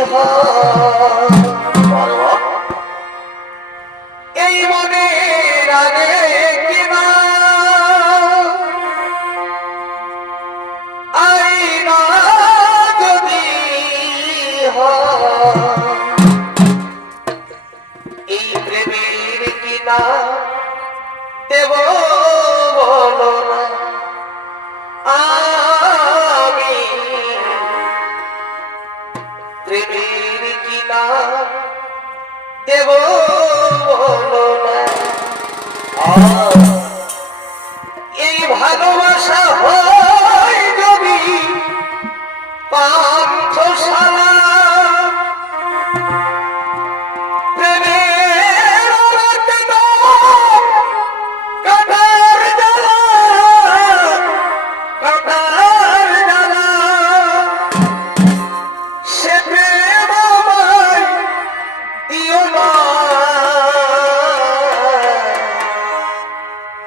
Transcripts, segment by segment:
এই মনে রাগে কিনা আইনা যদি এই প্রেমের কিনা দেব বলো না আমি প্রেমের কিনা দেব বলো না এই ভালোবাসা হয় যদি পান্থশালা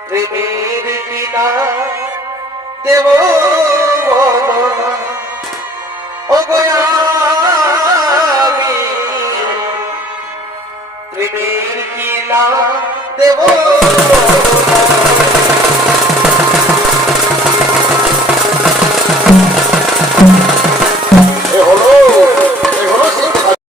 প্রেমের বিনা দেব বলো না ও আমি প্রেমের বিনা দেব